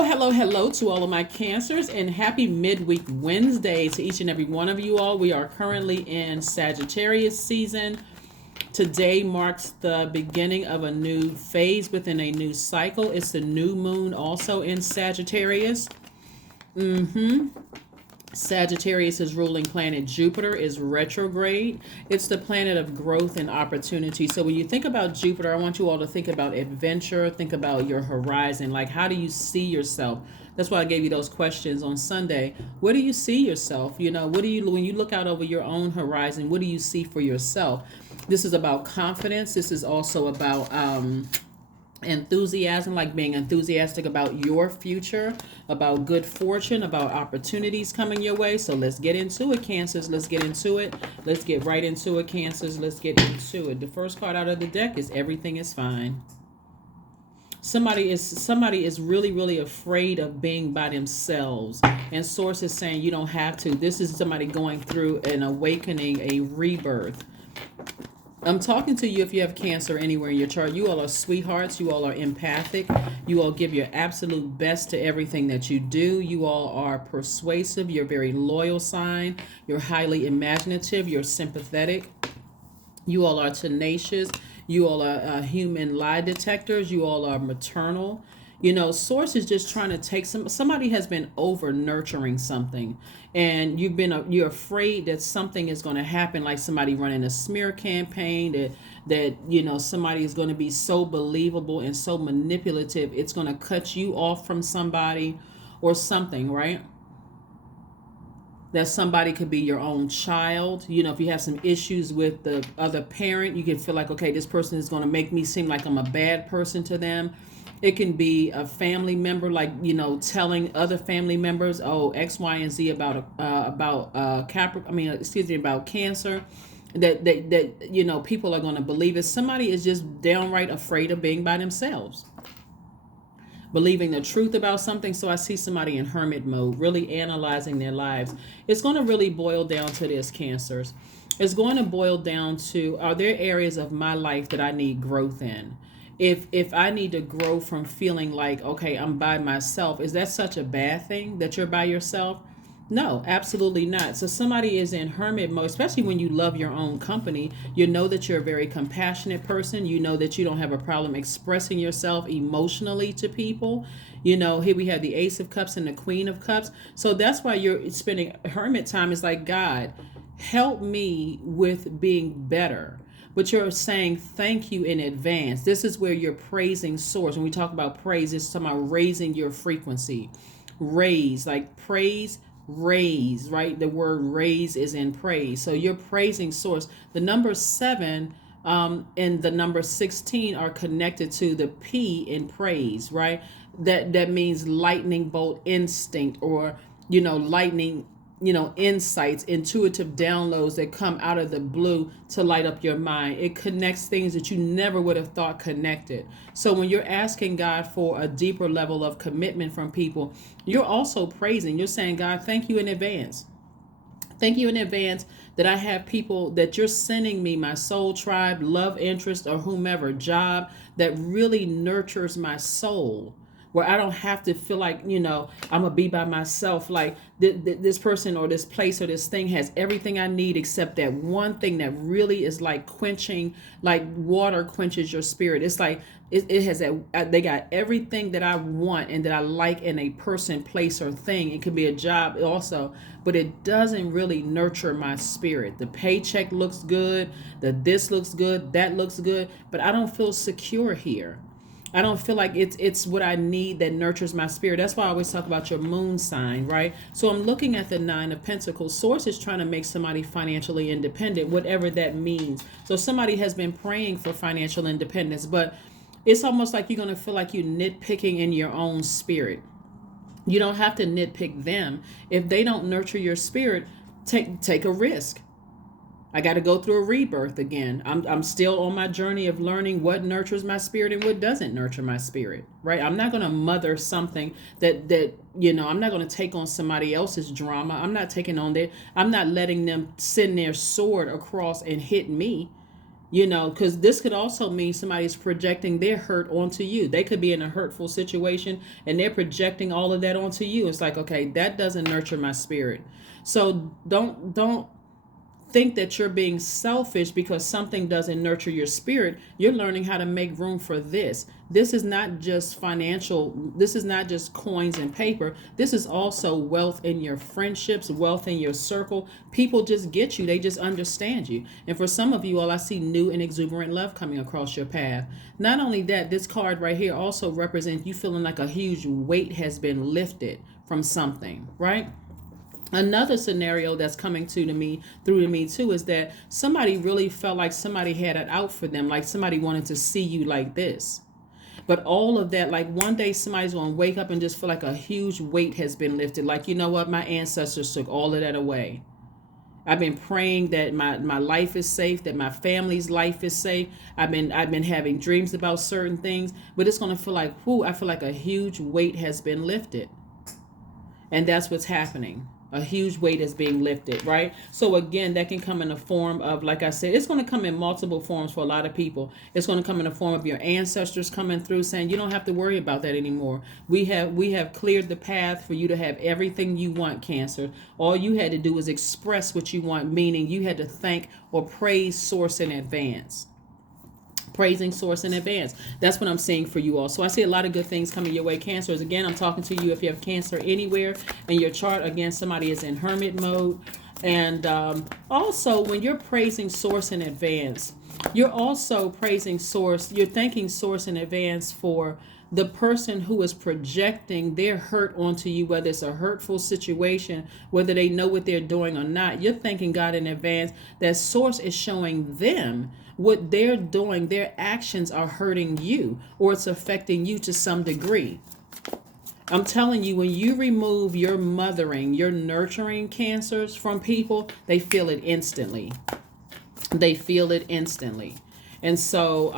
Hello to all of my Cancers, and happy midweek Wednesday to each and every one of you all. We are currently in Sagittarius season. Today marks the beginning of a new phase within a new cycle. It's the new moon also in Sagittarius. Sagittarius' ruling planet Jupiter is retrograde. It's the planet of growth and opportunity. So when you think about Jupiter, I want you all to think about adventure, think about your horizon. Like, how do you see yourself? That's why I gave you those questions on Sunday. Where do you see yourself? What do you, when you look out over your own horizon, what do you see for yourself? This is about confidence. This is also about enthusiasm, like being enthusiastic about your future, about good fortune, about opportunities coming your way. So let's get into it, Cancers. Let's get into it. Let's get right into it, Cancers. Let's get into it. The first card out of the deck is everything is fine. Somebody is really afraid of being by themselves, and source is saying you don't have to. This is somebody going through an awakening, a rebirth. I'm talking to you if you have Cancer anywhere in your chart. You all are sweethearts. You all are empathic. You all give your absolute best to everything that you do. You all are persuasive. You're a very loyal sign. You're highly imaginative. You're sympathetic. You all are tenacious. You all are human lie detectors. You all are maternal. Source is just trying to take somebody has been over nurturing something, and you're afraid that something is going to happen, like somebody running a smear campaign, that somebody is going to be so believable and so manipulative, it's going to cut you off from somebody or something, right? That somebody could be your own child. If you have some issues with the other parent, you can feel like, okay, this person is going to make me seem like I'm a bad person to them. It can be a family member, like, telling other family members, oh, X, Y, and Z about about Cancer, that people are going to believe it. Somebody is just downright afraid of being by themselves, believing the truth about something. So I see somebody in hermit mode, really analyzing their lives. It's going to really boil down to this, Cancers. It's going to boil down to, are there areas of my life that I need growth in? If I need to grow from feeling like, okay, I'm by myself, is that such a bad thing that you're by yourself? No, absolutely not. So somebody is in hermit mode, especially when you love your own company. You know that you're a very compassionate person. You know that you don't have a problem expressing yourself emotionally to people. Here we have the Ace of Cups and the Queen of Cups. So that's why you're spending hermit time. Is like, God, help me with being better. But you're saying thank you in advance. This is where you're praising source. When we talk about praise, it's talking about raising your frequency. Raise, like praise, raise, right? The word raise is in praise. So you're praising source. The number 7 and the number 16 are connected to the P in praise, right? That means lightning bolt instinct, or lightning, insights, intuitive downloads that come out of the blue to light up your mind. It connects things that you never would have thought connected. So when you're asking God for a deeper level of commitment from people, you're also praising. You're saying, God, thank you in advance. Thank you in advance that I have people that you're sending me, my soul tribe, love interest, or whomever, job that really nurtures my soul, where I don't have to feel like, I'm going to be by myself. Like this person or this place or this thing has everything I need except that one thing that really is like quenching, like water quenches your spirit. It's like it has that they got everything that I want and that I like in a person, place, or thing. It could be a job also, but it doesn't really nurture my spirit. The paycheck looks good, this looks good, that looks good, but I don't feel secure here. I don't feel like it's what I need that nurtures my spirit. That's why I always talk about your moon sign, right? So I'm looking at the 9 of Pentacles. Source is trying to make somebody financially independent, whatever that means. So somebody has been praying for financial independence, but it's almost like you're going to feel like you're nitpicking in your own spirit. You don't have to nitpick them. If they don't nurture your spirit, take a risk. I got to go through a rebirth again. I'm still on my journey of learning what nurtures my spirit and what doesn't nurture my spirit, right? I'm not going to mother something that I'm not going to take on somebody else's drama. I'm not letting them send their sword across and hit me. Because this could also mean somebody's projecting their hurt onto you. They could be in a hurtful situation and they're projecting all of that onto you. It's like, okay, that doesn't nurture my spirit. So don't think that you're being selfish because something doesn't nurture your spirit. You're learning how to make room for this. This is not just financial. This is not just coins and paper. This is also wealth in your friendships, wealth in your circle. People just get you. They just understand you. And for some of you all, I see new and exuberant love coming across your path. Not only that, this card right here also represents you feeling like a huge weight has been lifted from something, right? Another scenario that's coming through to me too is that somebody really felt like somebody had it out for them, like somebody wanted to see you like this. But all of that, like one day somebody's going to wake up and just feel like a huge weight has been lifted. Like, you know what? My ancestors took all of that away. I've been praying that my life is safe, that my family's life is safe. I've been having dreams about certain things, but it's going to feel like, I feel like a huge weight has been lifted. And that's what's happening. A huge weight is being lifted, right? So again, that can come in the form of, like I said, it's going to come in multiple forms for a lot of people. It's going to come in the form of your ancestors coming through saying, you don't have to worry about that anymore. We have cleared the path for you to have everything you want, Cancer. All you had to do was express what you want, meaning you had to thank or praise Source in advance. Praising Source in advance. That's what I'm seeing for you all. So I see a lot of good things coming your way, Cancers. Again, I'm talking to you if you have Cancer anywhere in your chart. Again, somebody is in hermit mode. And also, when you're praising Source in advance, you're also praising Source. You're thanking Source in advance for the person who is projecting their hurt onto you, whether it's a hurtful situation, whether they know what they're doing or not. You're thanking God in advance that Source is showing them what they're doing. Their actions are hurting you, or it's affecting you to some degree. I'm telling you, when you remove your mothering, your nurturing, Cancers, from people, they feel it instantly. They feel it instantly. And so,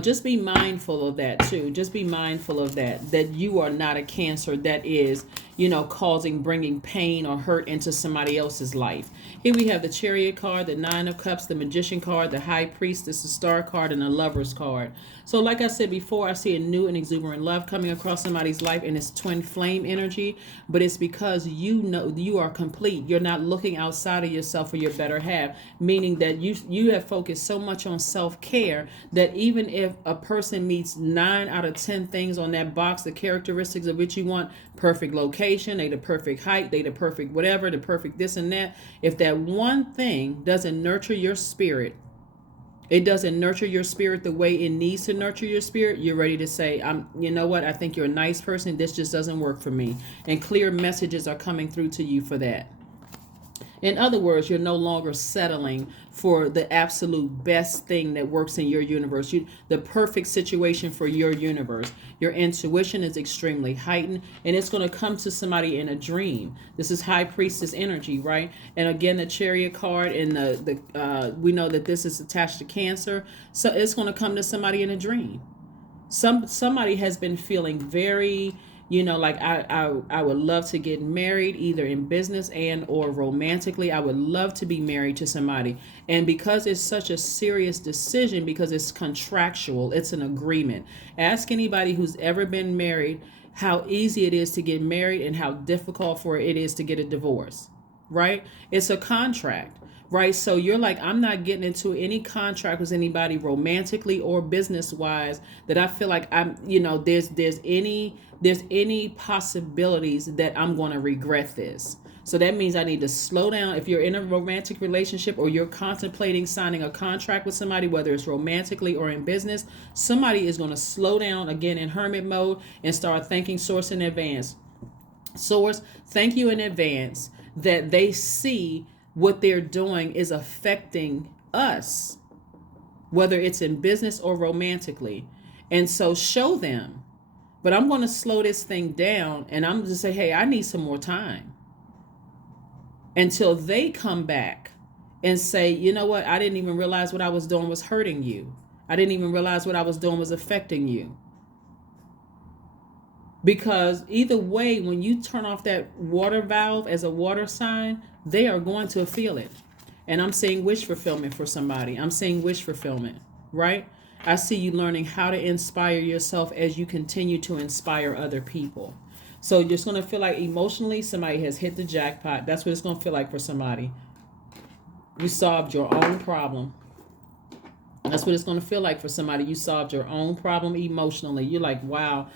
just be mindful of that too. Just be mindful of that you are not a Cancer that is, bringing pain or hurt into somebody else's life. Here we have the Chariot card, the Nine of Cups, the Magician card, the High Priestess, the Star card, and the Lover's card. So like I said before, I see a new and exuberant love coming across somebody's life, and it's twin flame energy, but it's because you know you are complete. You're not looking outside of yourself for your better half, meaning that you have focused so much on self-care that even if a person meets 9 out of 10 things on that box, the characteristics of which you want, perfect location, they the perfect height, they the perfect whatever, the perfect this and that, if that one thing doesn't nurture your spirit, it doesn't nurture your spirit the way it needs to nurture your spirit, you're ready to say, you know what, I think you're a nice person, this just doesn't work for me. And clear messages are coming through to you for that. In other words, you're no longer settling for the absolute best thing that works in your universe, the perfect situation for your universe. Your intuition is extremely heightened, and it's going to come to somebody in a dream. This is High Priestess energy, right? And again, the Chariot card, and we know that this is attached to Cancer, so it's going to come to somebody in a dream. Somebody has been feeling very, like I would love to get married, either in business and or romantically. I would love to be married to somebody. And because it's such a serious decision, because it's contractual, it's an agreement. Ask anybody who's ever been married how easy it is to get married and how difficult for it is to get a divorce, right? It's a contract. Right. So you're like, I'm not getting into any contract with anybody romantically or business wise that I feel like there's any possibilities that I'm going to regret this. So that means I need to slow down. If you're in a romantic relationship or you're contemplating signing a contract with somebody, whether it's romantically or in business, somebody is going to slow down again in hermit mode and start thanking Source in advance. Source, thank you in advance that they see what they're doing is affecting us, whether it's in business or romantically. And so show them. But I'm going to slow this thing down, and I'm going to say, hey, I need some more time. Until they come back and say, you know what, I didn't even realize what I was doing was hurting you. I didn't even realize what I was doing was affecting you. Because either way, when you turn off that water valve as a water sign, they are going to feel it. And I'm saying wish fulfillment for somebody. I'm saying wish fulfillment, right? I see you learning how to inspire yourself as you continue to inspire other people. So you're just going to feel like emotionally somebody has hit the jackpot. That's what it's going to feel like for somebody. You solved your own problem. That's what it's going to feel like for somebody. You solved your own problem emotionally. You're like, wow.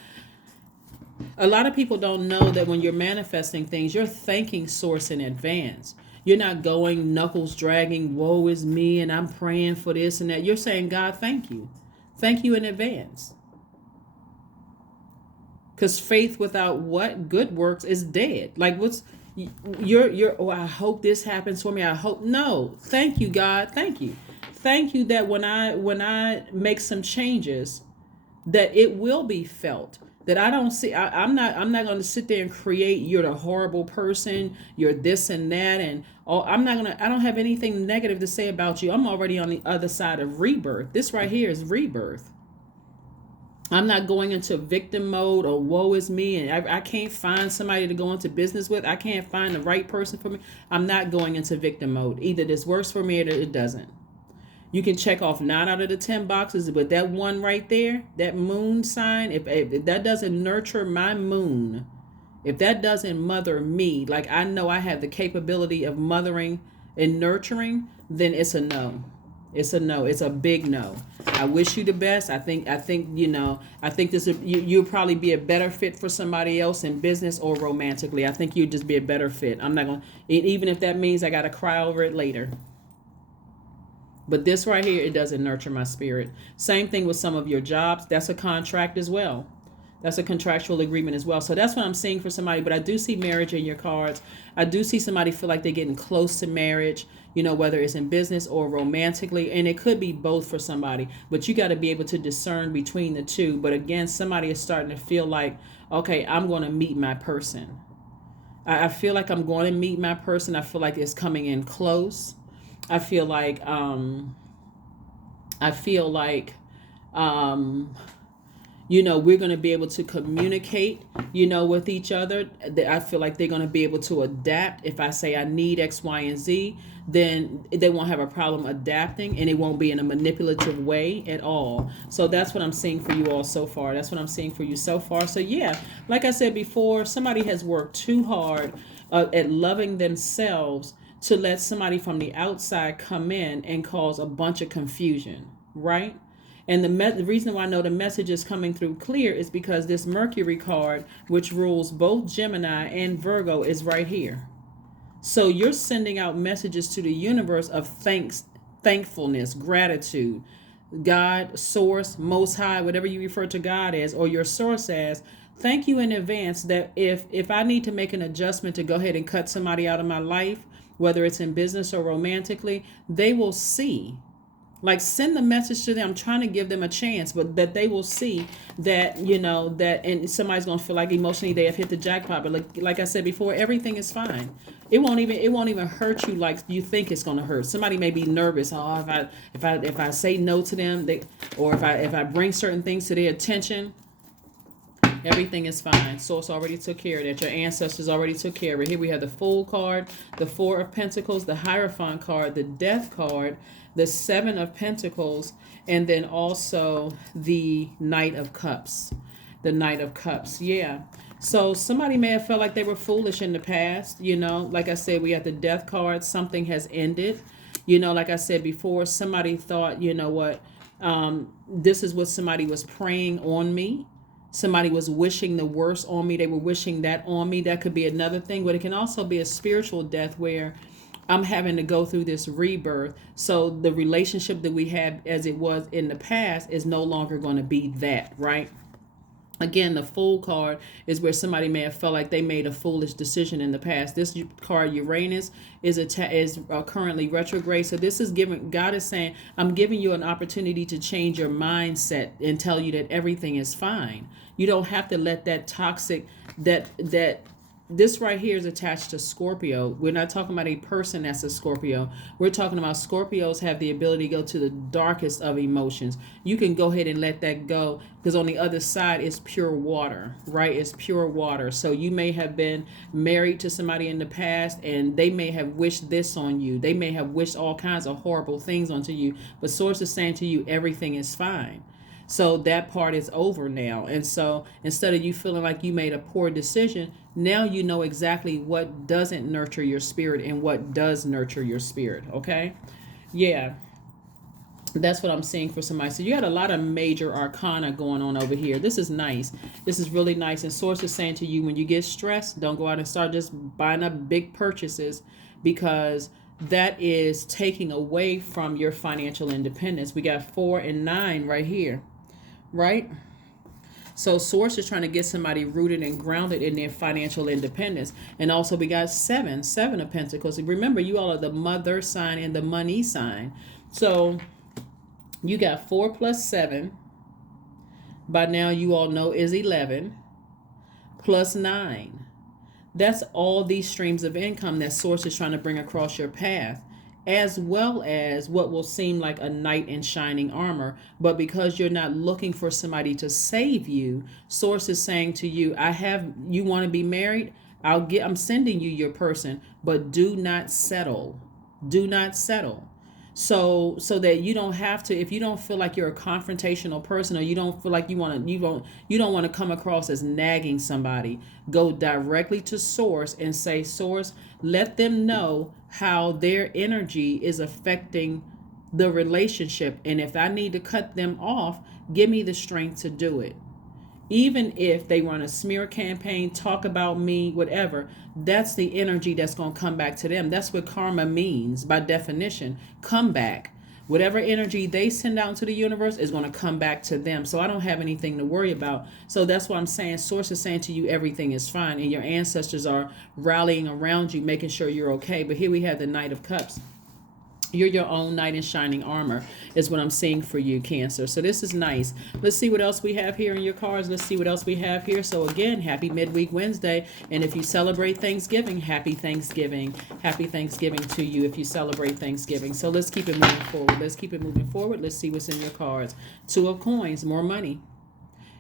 A lot of people don't know that when you're manifesting things, you're thanking source in advance. You're not going knuckles dragging, woe is me, and I'm praying for this and that. You're saying, God, thank you. Thank you in advance. Because faith without what? Good works is dead. Like what's oh, I hope this happens for me. I hope. No. Thank you, God. Thank you. Thank you that when I make some changes, that it will be felt. That I don't see. I'm not going to sit there and create. You're the horrible person. You're this and that, and I'm not gonna. I don't have anything negative to say about you. I'm already on the other side of rebirth. This right here is rebirth. I'm not going into victim mode or woe is me, and I can't find somebody to go into business with. I can't find the right person for me. I'm not going into victim mode. Either this works for me or it doesn't. You can check off 9 out of the 10 boxes, but that one right there, that moon sign, if that doesn't nurture my moon, if that doesn't mother me, like I know I have the capability of mothering and nurturing, then it's a no. It's a no. It's a big no. I wish you the best. I think this you'll probably be a better fit for somebody else in business or romantically. I think you'd just be a better fit. I'm not going to, even if that means I got to cry over it later. But this right here, it doesn't nurture my spirit. Same thing with some of your jobs. That's a contract as well. That's a contractual agreement as well. So that's what I'm seeing for somebody. But I do see marriage in your cards. I do see somebody feel like they're getting close to marriage, whether it's in business or romantically. And it could be both for somebody. But you got to be able to discern between the two. But again, somebody is starting to feel like, okay, I'm going to meet my person. I feel like I'm going to meet my person. I feel like it's coming in close. I feel like we're going to be able to communicate, with each other. I feel like they're going to be able to adapt. If I say I need X, Y, and Z, then they won't have a problem adapting, and it won't be in a manipulative way at all. So that's what I'm seeing for you all so far. That's what I'm seeing for you so far. So yeah, like I said before, somebody has worked too hard at loving themselves to let somebody from the outside come in and cause a bunch of confusion, right? And the reason why I know the message is coming through clear is because this Mercury card, which rules both Gemini and Virgo, is right here. So you're sending out messages to the universe of thankfulness, gratitude. God, source, most high, whatever you refer to God as, or your source as, thank you in advance that if I need to make an adjustment to go ahead and cut somebody out of my life, whether it's in business or romantically, they will see. Like, send the message to them. I'm trying to give them a chance, but that they will see that, and somebody's going to feel like emotionally they have hit the jackpot. But like I said before, everything is fine. It won't even hurt you like you think it's going to hurt. Somebody may be nervous. Oh, if I say no to them, or if I bring certain things to their attention, everything is fine. Source already took care of that. Your ancestors already took care of it. Here we have the Fool card, the Four of Pentacles, the Hierophant card, the Death card, the Seven of Pentacles, and then also the Knight of Cups. The Knight of Cups, yeah. So somebody may have felt like they were foolish in the past, Like I said, we have the Death card. Something has ended. Like I said before, somebody thought, this is what somebody was praying on me. Somebody was wishing the worst on me. They were wishing that on me. That could be another thing, but it can also be a spiritual death where I'm having to go through this rebirth. So the relationship that we had as it was in the past is no longer going to be that, right? Again, the Fool card is where somebody may have felt like they made a foolish decision in the past. This card, Uranus, is currently retrograde. So this is God is saying, I'm giving you an opportunity to change your mindset and tell you that everything is fine. You don't have to let that toxic, that this right here is attached to Scorpio. We're not talking about a person that's a Scorpio. We're talking about Scorpios have the ability to go to the darkest of emotions. You can go ahead and let that go, because on the other side is pure water, right? It's pure water. So you may have been married to somebody in the past and they may have wished this on you. They may have wished all kinds of horrible things onto you, but Source is saying to you, everything is fine. So that part is over now. And so instead of you feeling like you made a poor decision, now you know exactly what doesn't nurture your spirit and what does nurture your spirit. Okay. Yeah. That's what I'm seeing for somebody. So you had a lot of major arcana going on over here. This is nice. This is really nice. And Source is saying to you, when you get stressed, don't go out and start just buying up big purchases, because that is taking away from your financial independence. We got 4 and 9 right here. Right? So Source is trying to get somebody rooted and grounded in their financial independence. And also we got 7 of Pentacles. Remember, you all are the mother sign and the money sign. So you got 4 plus 7. By now you all know is 11 plus 9. That's all these streams of income that Source is trying to bring across your path, as well as what will seem like a knight in shining armor. But because you're not looking for somebody to save you, Source is saying to you, you want to be married? I'm sending you your person, but do not settle. Do not settle. So that you don't have to, if you don't feel like you're a confrontational person, or you don't feel like you don't want to come across as nagging somebody, go directly to Source and say, Source, let them know how their energy is affecting the relationship. And if I need to cut them off, give me the strength to do it. Even if they run a smear campaign, talk about me, whatever, that's the energy that's going to come back to them. That's what karma means by definition. Come back. Whatever energy they send out into the universe is going to come back to them. So I don't have anything to worry about. So that's why I'm saying Source is saying to you, everything is fine. And your ancestors are rallying around you, making sure you're okay. But here we have the Knight of Cups. You're your own knight in shining armor is what I'm seeing for you, Cancer. So this is nice. Let's see what else we have here in your cards. Let's see what else we have here. So again, happy midweek Wednesday. And if you celebrate Thanksgiving, happy Thanksgiving. Happy Thanksgiving to you if you celebrate Thanksgiving. So let's keep it moving forward. Let's keep it moving forward. Let's see what's in your cards. 2 of Coins, more money.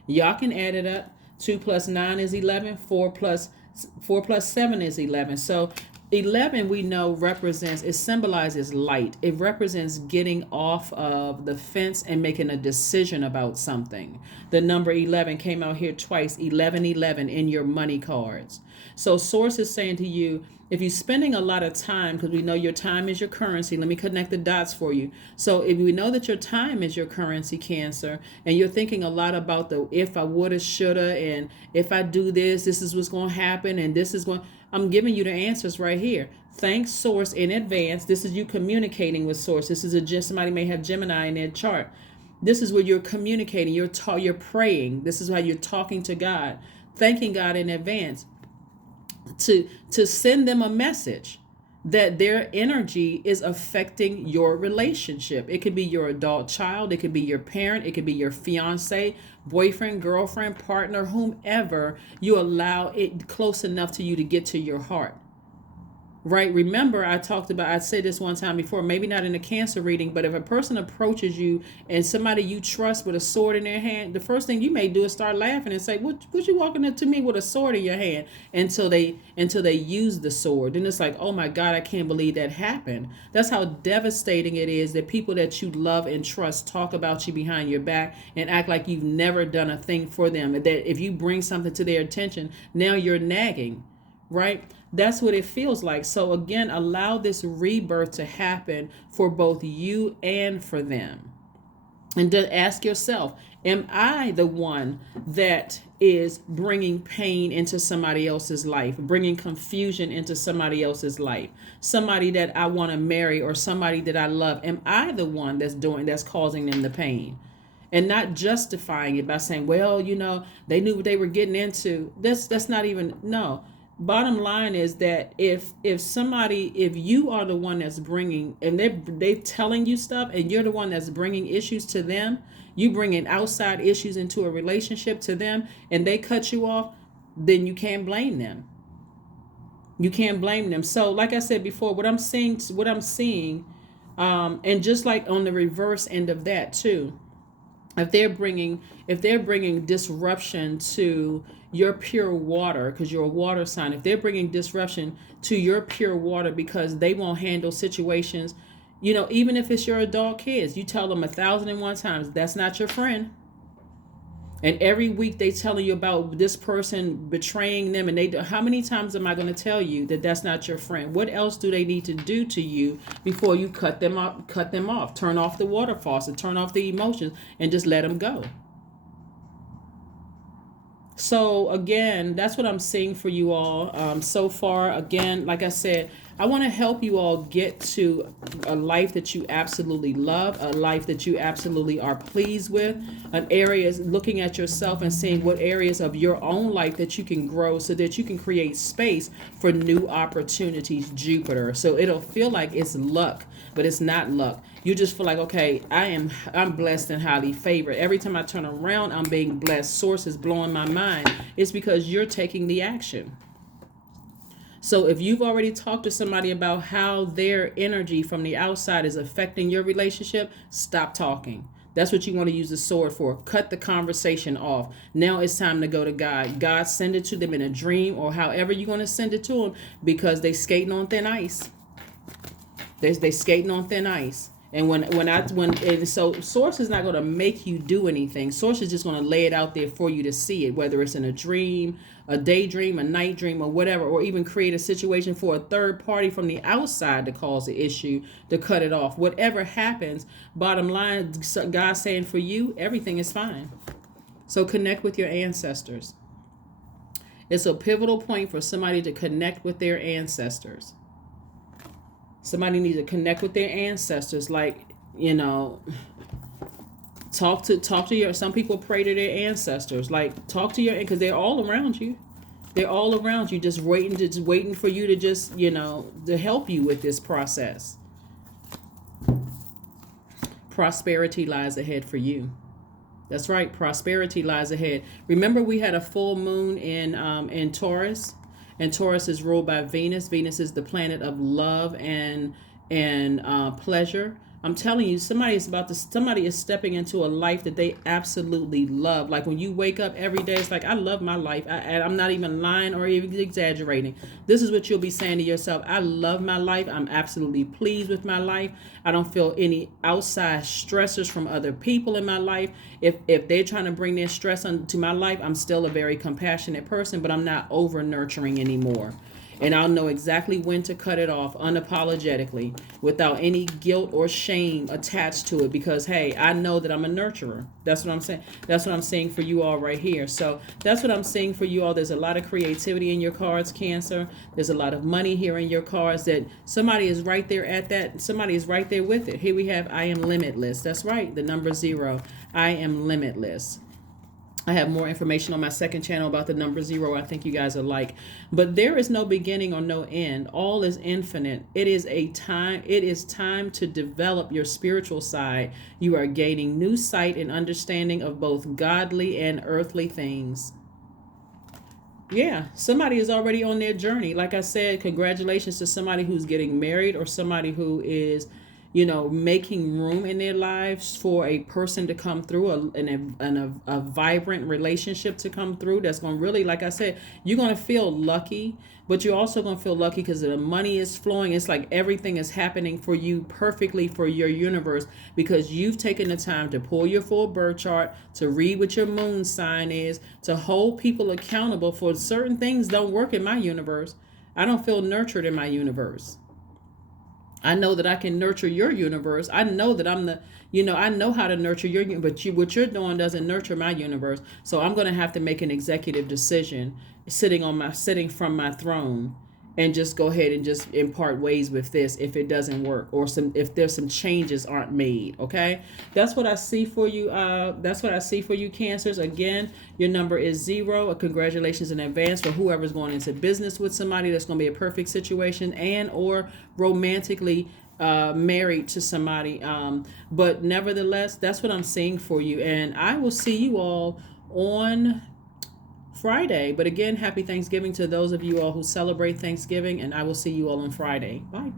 Y'all can add it up. 2 plus 9 is 11. 4 plus 7 is 11. So 11 we know it symbolizes light. It represents getting off of the fence and making a decision about something. The number 11 came out here twice, 1111 in your money cards. So Source is saying to you, if you're spending a lot of time, because we know your time is your currency, let me connect the dots for you. So if we know that your time is your currency, Cancer, and you're thinking a lot about the if I woulda, shoulda, and if I do this is what's going to happen, and I'm giving you the answers right here. Thanks Source in advance. This is you communicating with Source. This is somebody may have Gemini in their chart. This is where you're communicating. You're praying. This is how you're talking to God, thanking God in advance to send them a message that their energy is affecting your relationship. It could be your adult child. It could be your parent. It could be your fiance, boyfriend, girlfriend, partner, whomever you allow it close enough to you to get to your heart. Right? Remember, I said this one time before, maybe not in a Cancer reading, but if a person approaches you and somebody you trust with a sword in their hand, the first thing you may do is start laughing and say, what you walking up to me with a sword in your hand, until they use the sword. Then it's like, oh my God, I can't believe that happened. That's how devastating it is that people that you love and trust talk about you behind your back and act like you've never done a thing for them. That if you bring something to their attention, now you're nagging, right? That's what it feels like. So again, allow this rebirth to happen for both you and for them. And to ask yourself, am I the one that is bringing pain into somebody else's life, bringing confusion into somebody else's life, somebody that I want to marry or somebody that I love? Am I the one that's causing them the pain? And not justifying it by saying, well, they knew what they were getting into. That's not even, no. Bottom line is that if you are the one that's bringing, and they're telling you stuff, and you're the one that's bringing issues to them, you bringing outside issues into a relationship to them, and they cut you off, then you can't blame them. You can't blame them. So, like I said before, what I'm seeing, and just like on the reverse end of that too, if they're bringing disruption to your pure water, because you're a water sign, if they're bringing disruption to your pure water because they won't handle situations, even if it's your adult kids, you tell them 1,001 times that's not your friend. And every week they telling you about this person betraying them, and how many times am I going to tell you that that's not your friend? What else do they need to do to you before you cut them off, turn off the water faucet, turn off the emotions, and just let them go? So again, that's what I'm seeing for you all so far. Again, like I said, I want to help you all get to a life that you absolutely love, a life that you absolutely are pleased with, an area is looking at yourself and seeing what areas of your own life that you can grow so that you can create space for new opportunities, Jupiter. So it'll feel like it's luck, but it's not luck. You just feel like, okay, I'm blessed and highly favored. Every time I turn around, I'm being blessed. Source is blowing my mind. It's because you're taking the action. So if you've already talked to somebody about how their energy from the outside is affecting your relationship, stop talking. That's what you want to use the sword for. Cut the conversation off. Now it's time to go to God. God, send it to them in a dream or however you're going to send it to them, because they skating on thin ice. They skating on thin ice. And so Source is not going to make you do anything. Source is just going to lay it out there for you to see it, whether it's in a dream, a daydream, a night dream, or whatever, or even create a situation for a third party from the outside to cause the issue, to cut it off. Whatever happens, bottom line, God's saying for you, everything is fine. So connect with your ancestors. It's a pivotal point for somebody to connect with their ancestors. Somebody needs to connect with their ancestors, like, talk to your, some people pray to their ancestors, like talk to your, because they're all around you. They're all around you, just waiting for you to just, to help you with this process. Prosperity lies ahead for you. That's right, prosperity lies ahead. Remember, we had a full moon in Taurus. And Taurus is ruled by Venus. Venus is the planet of love and pleasure. I'm telling you, somebody is stepping into a life that they absolutely love. Like when you wake up every day, it's like, I love my life. I'm not even lying or even exaggerating. This is what you'll be saying to yourself. I love my life. I'm absolutely pleased with my life. I don't feel any outside stressors from other people in my life. If they're trying to bring their stress into my life, I'm still a very compassionate person, but I'm not over nurturing anymore. And I'll know exactly when to cut it off unapologetically, without any guilt or shame attached to it, because, hey, I know that I'm a nurturer. That's what I'm saying. That's what I'm saying for you all right here. So that's what I'm saying for you all. There's a lot of creativity in your cards, Cancer. There's a lot of money here in your cards, that somebody is right there at that. Somebody is right there with it. Here we have, I am limitless. That's right. The number 0. I am limitless. I have more information on my second channel about the number 0. I think you guys are like, but there is no beginning or no end. All is infinite. It is time to develop your spiritual side. You are gaining new sight and understanding of both godly and earthly things. Yeah, somebody is already on their journey. Like I said, congratulations to somebody who's getting married, or somebody who is, making room in their lives for a person to come through, a vibrant relationship to come through. That's going to really, like I said, you're going to feel lucky, but you're also going to feel lucky because the money is flowing. It's like everything is happening for you perfectly for your universe, because you've taken the time to pull your full birth chart, to read what your moon sign is, to hold people accountable for certain things don't work in my universe. I don't feel nurtured in my universe. I know that I can nurture your universe. I know that I'm I know how to nurture your, but what you're doing doesn't nurture my universe. So I'm going to have to make an executive decision, sitting from my throne, and just go ahead and just impart ways with this if it doesn't work, or if there's some changes aren't made. Okay, that's what I see for you. That's what I see for you, Cancers. Again, your number is 0. Congratulations in advance for whoever's going into business with somebody. That's going to be a perfect situation, and or romantically married to somebody. But nevertheless, that's what I'm seeing for you, and I will see you all on Friday. But again, happy Thanksgiving to those of you all who celebrate Thanksgiving, and I will see you all on Friday. Bye.